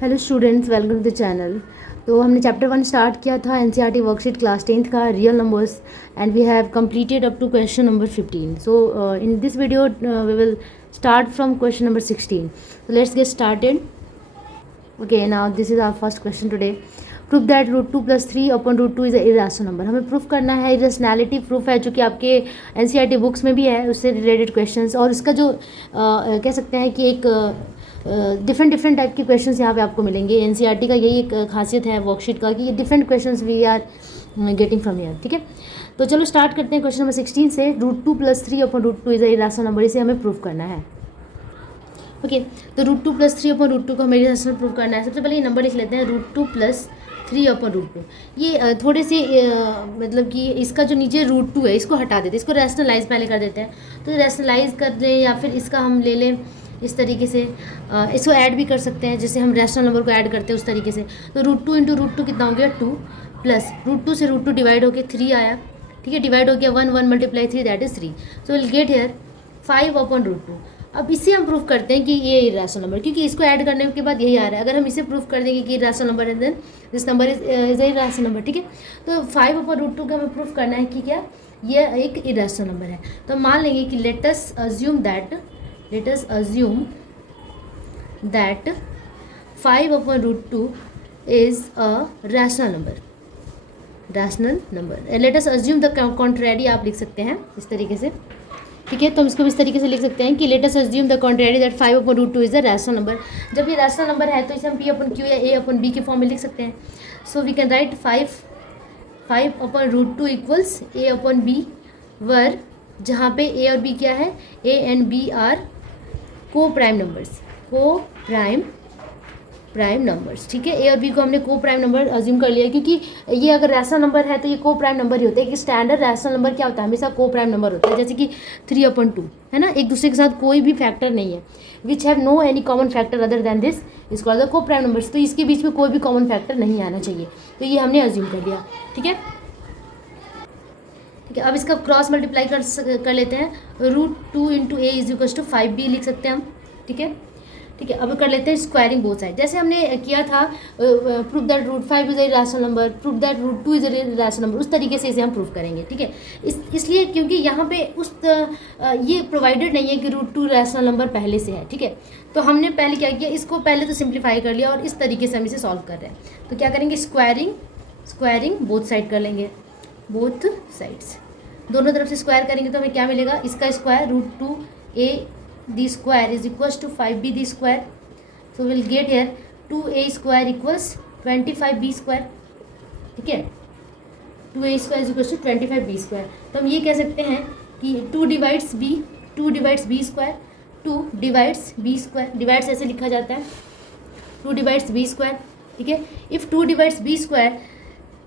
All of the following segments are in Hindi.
Hello students, welcome to the channel. तो हमने चैप्टर 1 स्टार्ट किया था एनसीईआरटी वर्कशीट क्लास 10th का real numbers and we have completed up to question number 15. So in this video we will start from question number 16. So let's get started. Okay, now this is our first question today. Prove that root 2 plus 3 upon root 2 is a irrational number. हमें प्रूफ करना है, इरेशनैलिटी प्रूफ है जो कि आपके एनसीईआरटी बुक्स में भी है, उससे रिलेटेड क्वेश्चंस। और इसका जो कह सकते हैं कि एक डिफरेंट टाइप के क्वेश्चंस यहाँ पे आपको मिलेंगे। एनसीईआरटी का यही एक खासियत है वर्कशीट का कि ये different questions we are getting from here. ठीक है, तो चलो स्टार्ट करते हैं क्वेश्चन नंबर 16 से। Root 2 plus 3 upon root 2 is a irrational number, इसे हमें प्रूफ करना है। ओके, तो रूट 2 प्लस 3 अपॉन रूट 2 को हमें इरेशनल प्रूफ करना है। सबसे पहले ये नंबर लिख लेते हैं, रूट 2 प्लस 3 अपॉन रूट 2। ये थोड़े से मतलब कि इसका जो नीचे रूट 2 है इसको हटा देते हैं, इसको रैशनलाइज पहले कर देते हैं। तो रैशनलाइज कर लें या फिर इसका हम ले लें इस तरीके से, इसको ऐड भी कर सकते हैं जैसे हम रैशनल नंबर को ऐड करते हैं उस तरीके से। तो रूट 2 इंटू रूट 2 कितना हो गया 2, प्लस रूट 2 से रूट 2 डिवाइड होकर 3 आया। ठीक है, डिवाइड हो गया 1 multiply 3 that is 3। So will get here 5 upon root 2। अब इसे हम प्रूफ करते हैं कि ये इरेशनल नंबर, क्योंकि इसको ऐड करने के बाद यही आ रहा है। अगर हम इसे प्रूफ कर देंगे कि इरेशनल नंबर है then this number is a irrational number. ठीक है, तो 5 अपॉन रूट 2 का हमें प्रूफ करना है कि क्या ये एक इरेशनल नंबर है। तो हम मान लेंगे कि let us assume that 5 upon root 2 is a rational number. Let us assume the contrary आप लिख सकते हैं इस तरीके से। ठीक है, तो हम इसको इस तरीके से लिख सकते हैं कि let us assume the contrary that 5 upon root 2 is a rational number. जब ये रैशनल नंबर है तो इसे हम p अपॉन q या a अपॉन b के फॉर्म में लिख सकते हैं। So we can write 5 upon root 2 equals a upon b, where जहाँ पे a और b क्या है, a and b are coprime numbers. ठीक है, ए और बी को हमने को प्राइम नंबर अज्यूम कर लिया, क्योंकि ये अगर रैशनल नंबर है तो ये को प्राइम नंबर ही होता है। कि स्टैंडर्ड रैशनल नंबर क्या होता है, हमेशा को प्राइम नंबर होता है। जैसे कि 3 अपॉन 2 है ना, एक दूसरे के साथ कोई भी फैक्टर नहीं है, which have no any common factor other than this is called the coprime numbers. तो इसके बीच में कोई भी कॉमन फैक्टर नहीं आना चाहिए, तो ये हमने अज्यूम कर लिया। ठीक है, अब इसका क्रॉस मल्टीप्लाई कर लेते हैं। Root 2 into a is equals to 5b लिख सकते हैं हम। ठीक है, अब कर लेते हैं स्क्वायरिंग बोथ साइड, जैसे हमने किया था proof that root 5 is a rational number, proof that root 2 is a rational number, उस तरीके से इसे हम प्रूफ करेंगे। ठीक है, इसलिए क्योंकि यहाँ पे ये प्रोवाइडेड नहीं है कि रूट 2 रैशनल नंबर पहले से है। ठीक है, तो हमने पहले क्या किया, इसको पहले तो सिंप्लीफाई कर लिया और इस तरीके से हम इसे सॉल्व कर रहे हैं। तो क्या करेंगे, स्क्वायरिंग बोथ साइड कर लेंगे, बोथ साइड्स दोनों तरफ से स्क्वायर करेंगे तो हमें क्या मिलेगा, इसका square root 2 a the square is equals to 5b the square. So will get here 2a square equals 25b square. ठीक है, 2a square is equals to 25b square. तो हम ये कह सकते हैं कि 2 divides b square, 2 divides b square, divides ऐसे लिखा जाता है 2 डिवाइड्स b स्क्वायर। ठीक है, if 2 divides b square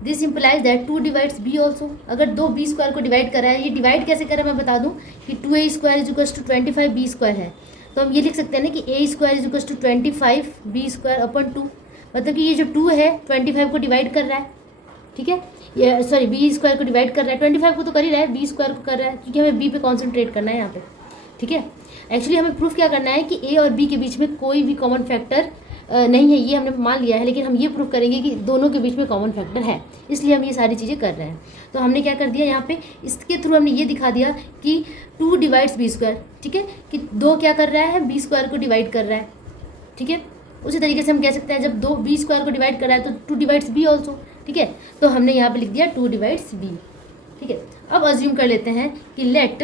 this implies that 2 divides b also. अगर 2 b स्क्वायर को डिवाइड करा है, ये डिवाइड कैसे करें मैं बता दूं कि 2a square is equals to 25b square है। तो हम ये लिख सकते हैं ना कि a square is equals to 25b square upon 2, मतलब कि ये जो 2 है 25 को डिवाइड कर रहा है। ठीक है, ये सॉरी b स्क्वायर को डिवाइड कर रहा है, 25 को तो कर ही रहा है, b स्क्वायर को कर रहा है, क्योंकि हमें b पे कॉन्सेंट्रेट करना है यहाँ पे। ठीक है, एक्चुअली हमें प्रूफ क्या करना है कि a और b के बीच में कोई भी कॉमन फैक्टर नहीं है, ये हमने मान लिया है, लेकिन हम ये प्रूफ करेंगे कि दोनों के बीच में कॉमन फैक्टर है, इसलिए हम ये सारी चीज़ें कर रहे हैं। तो हमने क्या कर दिया यहाँ पे, इसके थ्रू हमने ये दिखा दिया कि 2 डिवाइड्स b स्क्वायर। ठीक है, कि 2 क्या कर रहा है, b स्क्वायर को डिवाइड कर रहा है। ठीक है, उसी तरीके से हम कह सकते हैं जब 2 b स्क्वायर को डिवाइड कर रहा है तो 2 डिवाइड्स b ऑल्सो। ठीक है, तो हमने यहाँ पे लिख दिया 2 डिवाइड्स b। ठीक है, अब अज्यूम कर लेते हैं कि let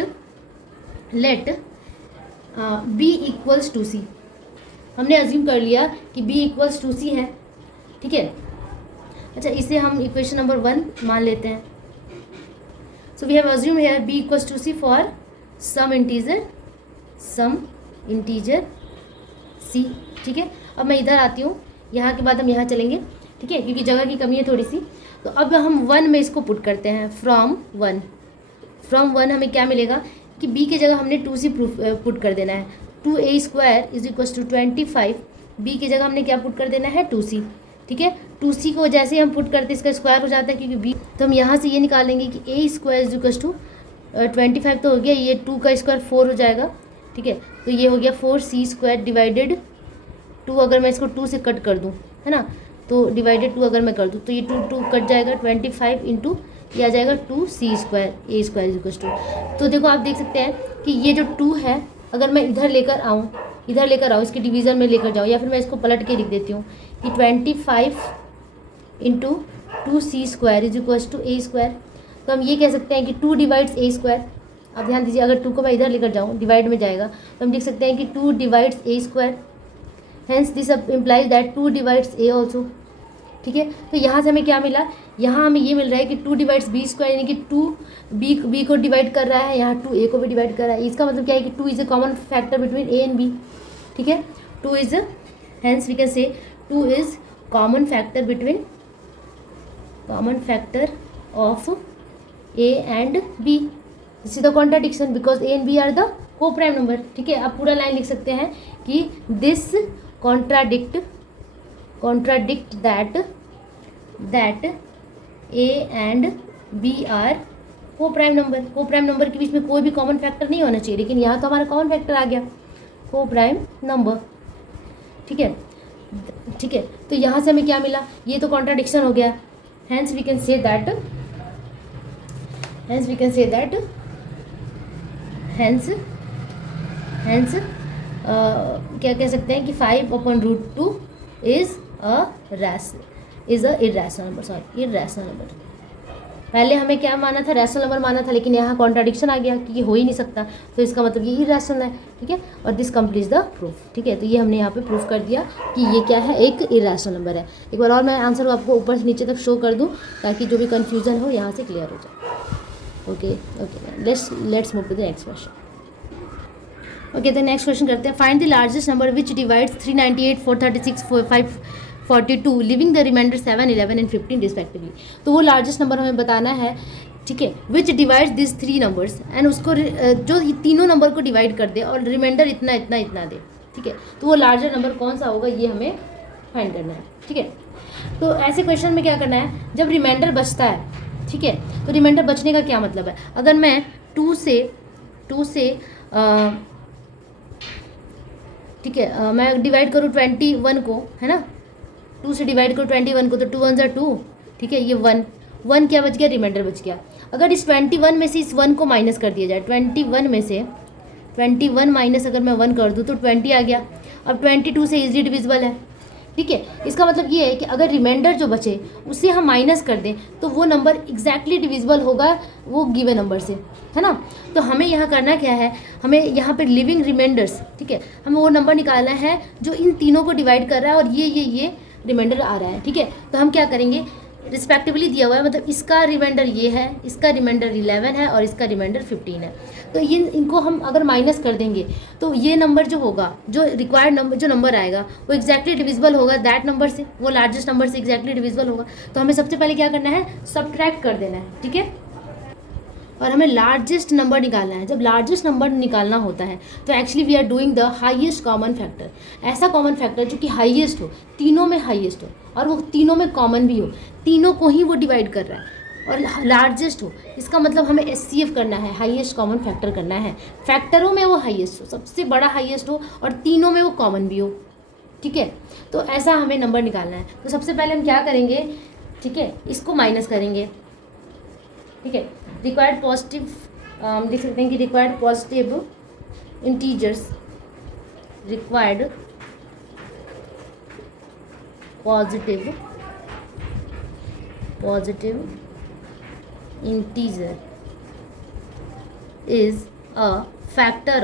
b equals to c। हमने अज्यूम कर लिया कि b इक्वल्स टू c है। ठीक है, अच्छा इसे हम इक्वेशन नंबर 1 मान लेते हैं। So we have assume here b equals to c for some integer c। ठीक है, अब मैं इधर आती हूँ, यहाँ के बाद हम यहाँ चलेंगे। ठीक है, क्योंकि जगह की कमी है थोड़ी सी। तो अब हम 1 में इसको पुट करते हैं, फ्रॉम 1 हमें क्या मिलेगा कि b की जगह हमने 2c पुट कर देना है। 2a square is equals to 25, b की जगह हमने क्या पुट कर देना है 2c। ठीक है, 2c को जैसे ही हम पुट करते हैं इसका स्क्वायर हो जाता है, क्योंकि b, तो हम यहाँ से ये निकालेंगे कि a square is equals to 25 तो हो गया, ये 2 का स्क्वायर 4 हो जाएगा। ठीक है, तो ये हो गया 4c स्क्वायर डिवाइडेड 2 अगर मैं इसको 2 से कट कर दूँ, है ना, तो डिवाइडेड 2 अगर मैं कर दूँ तो ये 2 कट जाएगा, 25 इंटू ये आ जाएगा 2c² a² इक्वल्स टू। तो देखो आप देख सकते हैं कि ये जो 2 है अगर मैं इधर लेकर आऊँ इसके डिवीज़न में लेकर जाऊँ, या फिर मैं इसको पलट के लिख देती हूँ कि 25 into 2c² is equals to a²। तो हम ये कह सकते हैं कि 2 डिवाइड्स a²। अब ध्यान दीजिए, अगर 2 को मैं इधर लेकर जाऊँ डिवाइड में जाएगा तो हम लिख सकते हैं कि 2 divides a²। Hence this implies that 2 divides a also. ठीक है, तो यहाँ से हमें क्या मिला, यहाँ हमें ये मिल रहा है कि 2 डिवाइड्स b² यानी कि 2 b को डिवाइड कर रहा है, यहाँ 2 a को भी डिवाइड कर रहा है। इसका मतलब क्या है कि 2 is a common factor between a and b। ठीक है, 2 is hence we can say 2 is common factor of a and b। This is the contradiction because a and b are the coprime number. ठीक है, आप पूरा लाइन लिख सकते हैं कि this contradict that a and b are coprime number के बीच में कोई भी कॉमन फैक्टर नहीं होना चाहिए, लेकिन यहाँ तो हमारा कॉमन फैक्टर आ गया, को प्राइम नंबर। ठीक है, तो यहाँ से हमें क्या मिला, ये तो कॉन्ट्राडिक्शन हो गया। Hence we can say that क्या कह सकते हैं कि 5/√2 इज इरेशनल नंबर। पहले हमें क्या माना था, रैशनल नंबर माना था, लेकिन यहाँ कॉन्ट्राडिक्शन आ गया कि ये हो ही नहीं सकता, तो इसका मतलब ये इरेशनल है। ठीक है, और दिस कंप्लीट्स द प्रूफ। ठीक है, तो ये हमने यहाँ पे प्रूफ कर दिया कि ये क्या है, एक इरेशनल नंबर है। एक बार और मैं आंसर को आपको ऊपर से नीचे तक शो कर दूँ ताकि जो भी कन्फ्यूजन हो यहाँ से क्लियर हो जाए। Okay, let's move to the next question. Okay, तो नेक्स्ट क्वेश्चन करते हैं। Find the largest number which divides 398, 436, 542 leaving the remainder 7, 11 and 15 respectively. तो वो लार्जेस्ट नंबर हमें बताना है। ठीक है, which divides this 3 numbers and उसको जो तीनों नंबर को डिवाइड कर दे और रिमाइंडर इतना दे। ठीक है, तो वो लार्जर नंबर कौन सा होगा ये हमें फाइंड करना है। ठीक है, तो ऐसे क्वेश्चन में क्या करना है, जब रिमाइंडर बचता है, ठीक है, तो रिमाइंडर बचने का क्या मतलब है, अगर मैं 2 से ठीक है, मैं डिवाइड करूँ 21 को, है ना, 2 से डिवाइड करूँ 21 को, तो 2 1 2। ठीक है, ये 1 क्या बच गया, रिमाइंडर बच गया। अगर इस 21 में से इस 1 को माइनस कर दिया जाए, 21 में से 21 माइनस अगर मैं 1 कर दूँ तो 20 आ गया। अब 22 से इजीली डिविजिबल है। ठीक है, इसका मतलब ये है कि अगर रिमाइंडर जो बचे उसे हम माइनस कर दें तो वो नंबर एग्जैक्टली डिविजिबल होगा वो गिवन नंबर से, है ना। तो हमें यहाँ करना क्या है, हमें यहाँ पे लिविंग रिमाइंडर्स, ठीक है, हमें वो नंबर निकालना है जो इन तीनों को डिवाइड कर रहा है और ये रिमाइंडर आ रहा है। ठीक है, तो हम क्या करेंगे, रिस्पेक्टिवली दिया हुआ है, मतलब इसका रिमाइंडर ये है, इसका रिमाइंडर 11 है और इसका रिमाइंडर 15 है। तो इनको हम अगर माइनस कर देंगे तो ये नंबर जो होगा, जो रिक्वायर्ड नंबर जो नंबर आएगा वो एग्जैक्टली डिविजिबल होगा दैट नंबर से, वो लार्जेस्ट नंबर से एग्जैक्टली डिविजिबल होगा। तो हमें सबसे पहले क्या करना है, सब्ट्रैक्ट कर देना है। ठीक है, और हमें लार्जेस्ट नंबर निकालना है। जब लार्जेस्ट नंबर निकालना होता है तो actually we are doing the highest common factor, ऐसा कॉमन फैक्टर जो कि हाईएस्ट हो, तीनों में हाईएस्ट हो और वो तीनों में कॉमन भी हो, तीनों को ही वो डिवाइड कर रहा है और लार्जेस्ट हो। इसका मतलब हमें एचसीएफ करना है, हाईएस्ट कॉमन फैक्टर करना है। फैक्टरों में वो हाईएस्ट हो, सबसे बड़ा हाईएस्ट हो और तीनों में वो कॉमन भी हो। ठीक है, तो ऐसा हमें नंबर निकालना है। तो सबसे पहले हम क्या करेंगे, ठीक है, इसको माइनस करेंगे। ठीक है, रिक्वायर्ड पॉजिटिव लिख सकते हैं कि required positive integers, required positive integer is a factor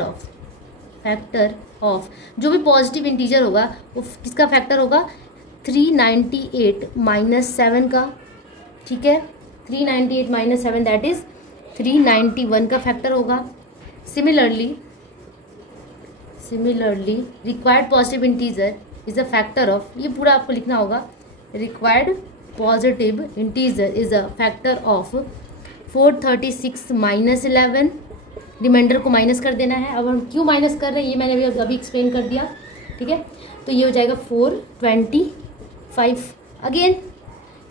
of जो भी पॉजिटिव इंटीजर होगा वो किसका फैक्टर होगा, 398 माइनस 7 का। ठीक है, 398 माइनस 7 दैट इज 391 का फैक्टर होगा। Similarly required positive integer is a factor of, ये पूरा आपको लिखना होगा, required positive integer is a factor of 436 minus 11, remainder को माइनस कर देना है। अब हम क्यों माइनस कर रहे हैं ये मैंने अभी एक्सप्लेन कर दिया। ठीक है, तो ये हो जाएगा 425। अगेन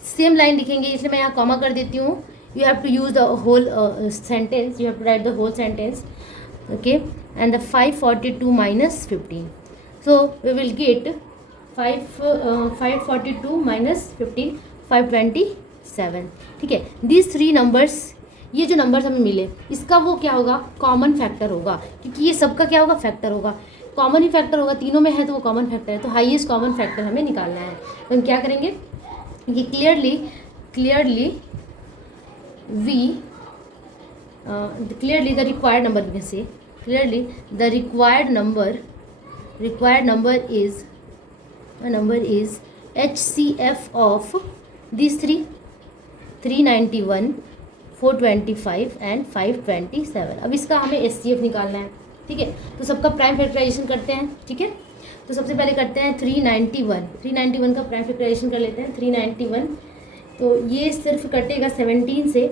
सेम लाइन लिखेंगे, इसलिए मैं यहाँ कॉमा कर देती हूँ। You have to use the whole sentence, you have to write the whole sentence. Okay, and the 542 minus 15, so we will get 542 minus 15 527, ठीक है। दीज 3 नंबर्स, ये जो नंबर्स हमें मिले इसका वो क्या होगा, कॉमन फैक्टर होगा, क्योंकि ये सबका क्या होगा, फैक्टर होगा, कॉमन ही फैक्टर होगा, तीनों में है तो वो कॉमन फैक्टर है, तो हाईएस्ट कॉमन फैक्टर हमें निकालना है। तो हम क्या करेंगे कि clearly the required number, we can say clearly the required number is HCF of these 391 425 and 527। अब इसका हमें HCF निकालना है, ठीक है। तो सबका प्राइम फैक्टराइजेशन करते हैं, ठीक है। तो सबसे पहले करते हैं 391 का प्राइम फैक्टराइजेशन कर लेते हैं। 391 तो ये सिर्फ कटेगा 17 से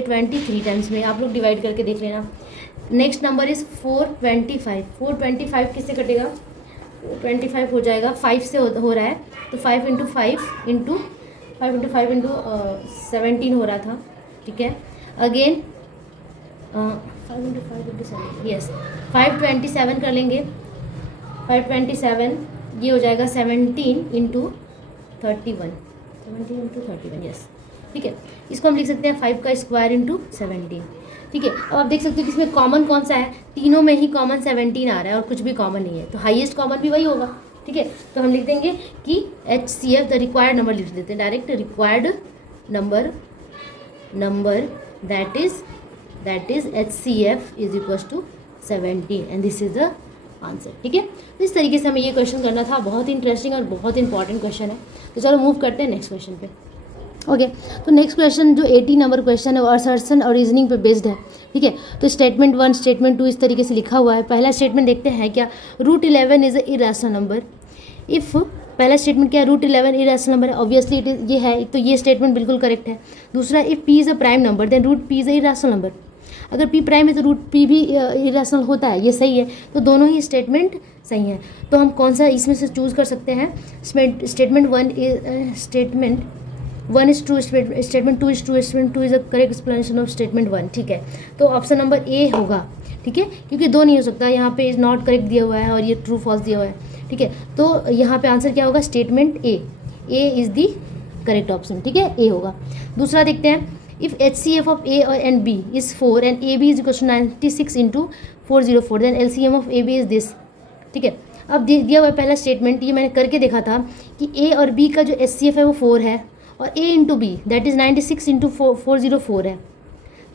23 टाइम्स में, आप लोग डिवाइड करके देख लेना। नेक्स्ट नंबर इज़ 425 किससे कटेगा, 25 हो जाएगा, 5 से हो रहा है, तो 5 इंटू 5 इंटू 17 हो रहा था, ठीक है। अगेन 5 इंटू 5 इंटू 7, यस 527 कर लेंगे। 527 ये हो जाएगा 17 इंटू 31, यस, ठीक है। इसको हम लिख सकते हैं 5 का स्क्वायर इंटू 17, ठीक है। अब आप देख सकते हो कि इसमें कॉमन कौन सा है, तीनों में ही कॉमन 17 आ रहा है और कुछ भी कॉमन नहीं है, तो हाईएस्ट कॉमन भी वही होगा, ठीक है। तो हम लिख देंगे कि HCF द रिक्वायर्ड नंबर लिख देते हैं direct, required number that is HCF is equals to 17 and this is the answer, ठीक है। तो इस तरीके से हमें ये क्वेश्चन करना था, बहुत इंटरेस्टिंग और बहुत इंपॉर्टेंट क्वेश्चन है। तो चलो मूव करते हैं नेक्स्ट क्वेश्चन पे। ओके तो नेक्स्ट क्वेश्चन जो 18 नंबर क्वेश्चन है वो असर्शन और रीजनिंग पे बेस्ड है, ठीक है। तो स्टेटमेंट 1 स्टेटमेंट 2 इस तरीके से लिखा हुआ है। पहला स्टेटमेंट देखते हैं क्या, √11 is a irrational number. If पहला स्टेटमेंट क्या है, √11 इरेशनल नंबर है, ऑब्वियसली इट इज ये है, तो ये स्टेटमेंट बिल्कुल करेक्ट है। दूसरा, if P is a prime number then √P is a irrational number. अगर P प्राइम है तो √P भी इरेशनल होता है, ये सही है। तो दोनों ही स्टेटमेंट सही हैं। तो हम कौन सा इसमें से चूज़ कर सकते हैं, statement 1 is true, statement 2 is true, statement 2 is a correct explanation of statement 1, ठीक है। तो ऑप्शन नंबर ए होगा, ठीक है, क्योंकि 2 नहीं हो सकता, यहाँ पे इज़ नॉट करेक्ट दिया हुआ है और ये ट्रू फॉल्स दिया हुआ है, ठीक है। तो यहाँ पे आंसर क्या होगा, statement A is the correct option, ठीक है, ए होगा। दूसरा देखते हैं, if HCF of A and B is 4 and AB is equal to 96 into 404 then LCM of AB is this, ठीक है। अब दिया हुआ पहला स्टेटमेंट, ये मैंने करके देखा था कि A और B का जो HCF है वो 4 है और A into B that is 96 into 404 है,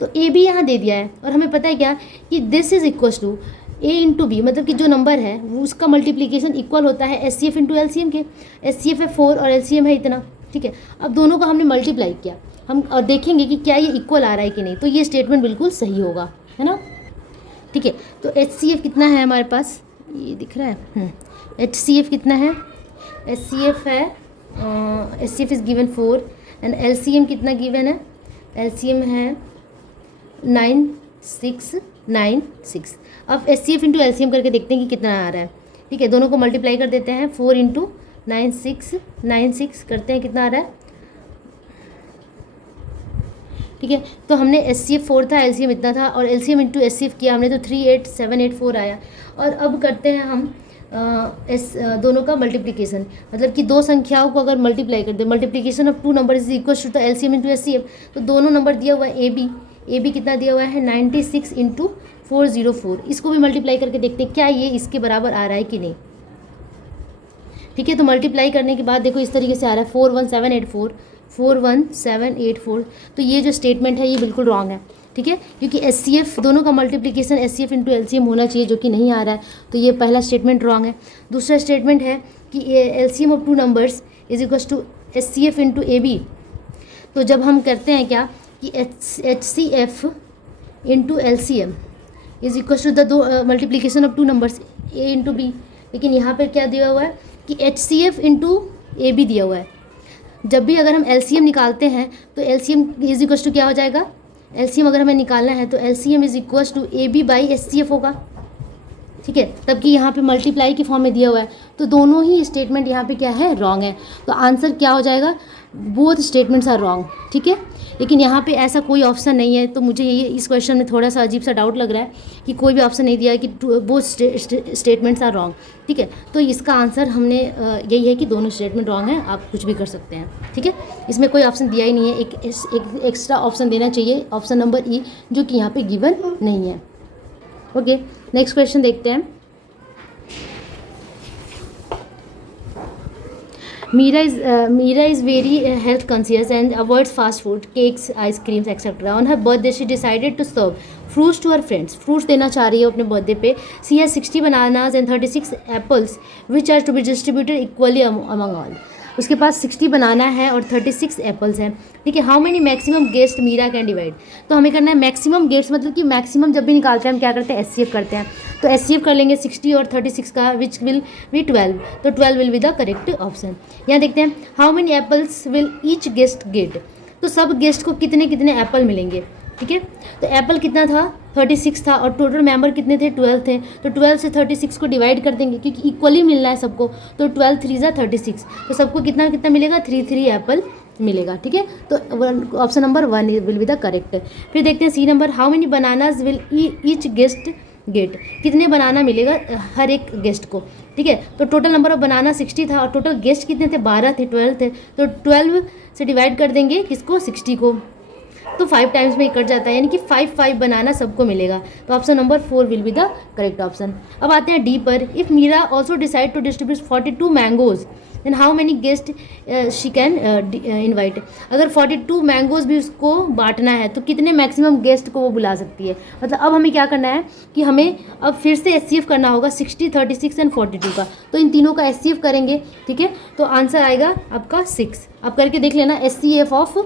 तो A भी यहाँ दे दिया है। और हमें पता है क्या कि this is equal to A into B, मतलब कि जो नंबर है वो उसका मल्टीप्लिकेशन इक्वल होता है HCF इंटू LCM के। HCF है 4 और LCM है इतना, ठीक है। अब दोनों को हमने मल्टीप्लाई किया, हम और देखेंगे कि क्या ये इक्वल आ रहा है कि नहीं, तो ये स्टेटमेंट बिल्कुल सही होगा, है ना, ठीक है। तो HCF कितना है हमारे पास, ये दिख रहा है, HCF कितना है, HCF है HCF is given 4 and LCM कितना गिवन है, LCM है 9696। अब HCF इंटू LCM करके देखते हैं कि कितना आ रहा है, ठीक है। दोनों को मल्टीप्लाई कर देते हैं, 4 इंटू 9696 करते हैं, कितना आ रहा है, ठीक है। तो हमने HCF 4 था, LCM इतना था और LCM इंटू HCF किया हमने तो 38784 आया। और अब करते हैं हम दोनों का मल्टीप्लिकेशन, मतलब कि दो संख्याओं को अगर मल्टीप्लाई कर दे, multiplication of 2 number is equal to the LCM into HCF। तो दोनों नंबर दिया हुआ है AB कितना दिया हुआ है 96 इंटू 404, इसको भी मल्टीप्लाई करके देखते हैं क्या ये इसके बराबर आ रहा है कि नहीं, ठीक है। तो मल्टीप्लाई करने के बाद देखो इस तरीके से आ रहा है 41784, तो ये जो स्टेटमेंट है ये बिल्कुल रॉन्ग है, ठीक है, क्योंकि HCF दोनों का मल्टीप्लिकेशन HCF इंटू LCM होना चाहिए, जो कि नहीं आ रहा है, तो ये पहला स्टेटमेंट रॉन्ग है। दूसरा स्टेटमेंट है कि LCM of 2 numbers is equal to HCF into AB। तो जब हम करते हैं क्या कि HCF into LCM is equal to the multiplication of 2 numbers A into B, लेकिन यहाँ पर क्या दिया हुआ है कि HCF इंटू AB दिया हुआ है। जब भी अगर हम LCM निकालते हैं तो LCM इज इक्वल टू क्या हो जाएगा, LCM अगर हमें निकालना है तो LCM is equal to AB by HCF होगा, ठीक है, तबकि यहाँ पे मल्टीप्लाई के फॉर्म में दिया हुआ है, तो दोनों ही स्टेटमेंट यहाँ पे क्या है, रॉन्ग है। तो आंसर क्या हो जाएगा, बोथ स्टेटमेंट्स आर रॉन्ग, ठीक है। लेकिन यहाँ पे ऐसा कोई ऑप्शन नहीं है, तो मुझे ये इस क्वेश्चन में थोड़ा सा अजीब सा डाउट लग रहा है कि कोई भी ऑप्शन नहीं दिया है कि बोथ स्टेटमेंट्स आर रॉन्ग, ठीक है। तो इसका आंसर हमने यही है कि दोनों स्टेटमेंट रॉन्ग है, आप कुछ भी कर सकते हैं, ठीक है। इसमें कोई ऑप्शन दिया ही नहीं है, एक एक्स्ट्रा ऑप्शन देना चाहिए, ऑप्शन नंबर ई, जो कि यहाँ पे गिवन नहीं है। ओके, नेक्स्ट क्वेश्चन देखते हैं। Mira is very health conscious and avoids fast food, cakes, ice creams, etc. On her birthday, she decided to serve fruits to her friends. Fruits देना चाह रही है अपने बर्थडे पे. She has 60 bananas and 36 apples, which are to be distributed equally among all. उसके पास 60 बनाना है और 36 एप्पल्स हैं, ठीक है। How many maximum guest Meera can divide, तो हमें करना है मैक्सिमम गेस्ट, मतलब कि मैक्सिमम जब भी निकालते हैं हम क्या करते हैं, एचसीएफ करते हैं। तो एचसीएफ कर लेंगे 60 और 36 का, विच विल बी 12, तो 12 will be the correct option. यहाँ देखते हैं, how many apples will each guest get, तो सब गेस्ट को कितने कितने एप्पल मिलेंगे, ठीक है। तो एप्पल कितना था, 36 था, और टोटल मेंबर कितने थे, 12 थे। तो 12 से 36 को डिवाइड कर देंगे, क्योंकि इक्वली मिलना है सबको। तो 12 3 ज़ा 36, तो सबको कितना कितना मिलेगा, 3 एप्पल मिलेगा, ठीक है। तो option number 1 will be the correct. फिर देखते हैं C number, how many bananas will each guest get, कितने बनाना मिलेगा हर एक गेस्ट को, ठीक है। तो टोटल नंबर ऑफ बनाना 60 था, और टोटल गेस्ट कितने थे, 12 थे, 12 थे। तो 12 से डिवाइड कर देंगे किसको, 60 को, तो 5 टाइम्स में कट जाता है, यानी कि 5 बनाना सबको मिलेगा। तो option number 4 will be the correct option. अब आते हैं डी पर, if Meera also decide to distribute 42 mangoes, then how many guest she can invite, अगर 42 मैंगोज भी उसको बांटना है तो कितने मैक्सिमम गेस्ट को वो बुला सकती है। मतलब अब हमें क्या करना है कि हमें अब फिर से एचसीएफ करना होगा 60, 36 एंड 42 का, तो इन तीनों का एचसीएफ करेंगे, ठीक है। तो आंसर आएगा आपका 6, आप करके देख लेना, HCF of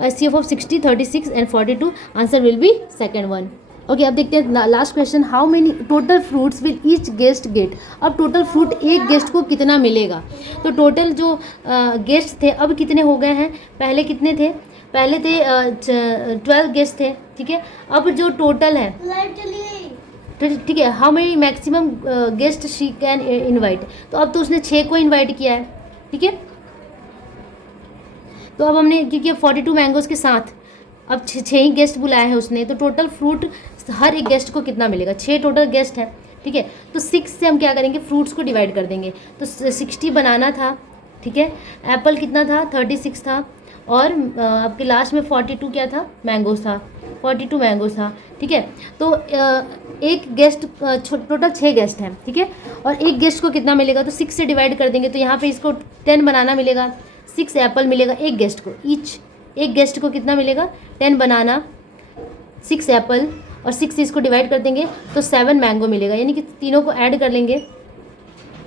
60, 36 and 42, answer will be second one. Okay, अब देखते हैं last question, how many total fruits will each guest get, अब टोटल फ्रूट एक गेस्ट को कितना मिलेगा। तो टोटल जो गेस्ट थे अब कितने हो गए हैं, पहले कितने थे, पहले थे 12 गेस्ट थे, ठीक है। अब जो टोटल है, ठीक है, how many maximum guest she can invite, तो अब तो उसने 6 को इन्वाइट किया है, ठीक है। तो अब हमने क्योंकि 42 मैंगोज़ के साथ अब 6 ही गेस्ट बुलाए हैं उसने, तो टोटल फ्रूट हर एक गेस्ट को कितना मिलेगा, 6 टोटल गेस्ट हैं, ठीक है। तो 6 से हम क्या करेंगे, फ्रूट्स को डिवाइड कर देंगे। तो 60 बनाना था, ठीक है, एप्पल कितना था, 36 था, और आपके लास्ट में 42 क्या था, मैंगोज था, 42 मैंगोज था, ठीक है। तो एक गेस्ट, टोटल 6 गेस्ट हैं, ठीक है, और एक गेस्ट को कितना मिलेगा, तो 6 से डिवाइड कर देंगे। तो यहाँ पे इसको 10 बनाना मिलेगा, 6 एप्पल मिलेगा एक गेस्ट को, ईच एक गेस्ट को कितना मिलेगा, 10 बनाना, 6 एप्पल, और 6 से इसको डिवाइड कर देंगे तो 7 मैंगो मिलेगा, यानी कि तीनों को ऐड कर लेंगे,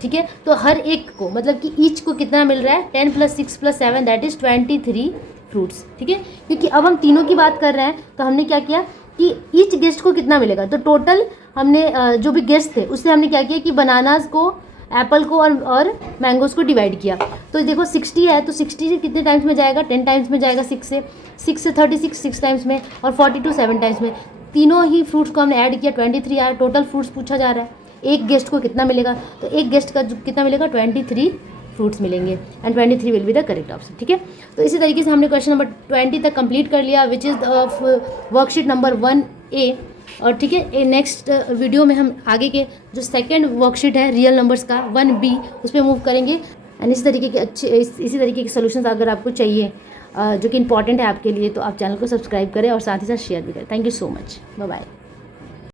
ठीक है। तो हर एक को मतलब कि ईच को कितना मिल रहा है, 10 + 6 + 7 दैट इज़ 23 फ्रूट्स, ठीक है। क्योंकि अब हम तीनों की बात कर रहे हैं, तो हमने क्या किया कि ईच गेस्ट को कितना मिलेगा, तो टोटल हमने जो भी गेस्ट थे उससे हमने क्या किया कि बनानाज को, एप्पल को और मैंगोज़ को डिवाइड किया। तो देखो 60 है, तो 60 से कितने टाइम्स में जाएगा, 10 टाइम्स में जाएगा, 6 से 36 6 टाइम्स में, और 42 7 टाइम्स में। तीनों ही फ्रूट्स को हमने ऐड किया, 23 आया। टोटल फ्रूट्स पूछा जा रहा है, एक गेस्ट को कितना मिलेगा, तो एक गेस्ट का कितना मिलेगा, 23 फ्रूट्स मिलेंगे, and 23 will be the correct option, ठीक है। तो इसी तरीके से हमने क्वेश्चन नंबर 20 तक कंप्लीट कर लिया, which is worksheet number 1A। और ठीक है, नेक्स्ट वीडियो में हम आगे के जो सेकंड वर्कशीट है रियल नंबर्स का 1B, उस पर मूव करेंगे। एंड इसी तरीके के इसी तरीके के सोल्यूशंस अगर आपको चाहिए जो कि इंपॉर्टेंट है आपके लिए, तो आप चैनल को सब्सक्राइब करें और साथ ही साथ शेयर भी करें। Thank you so much, bye bye.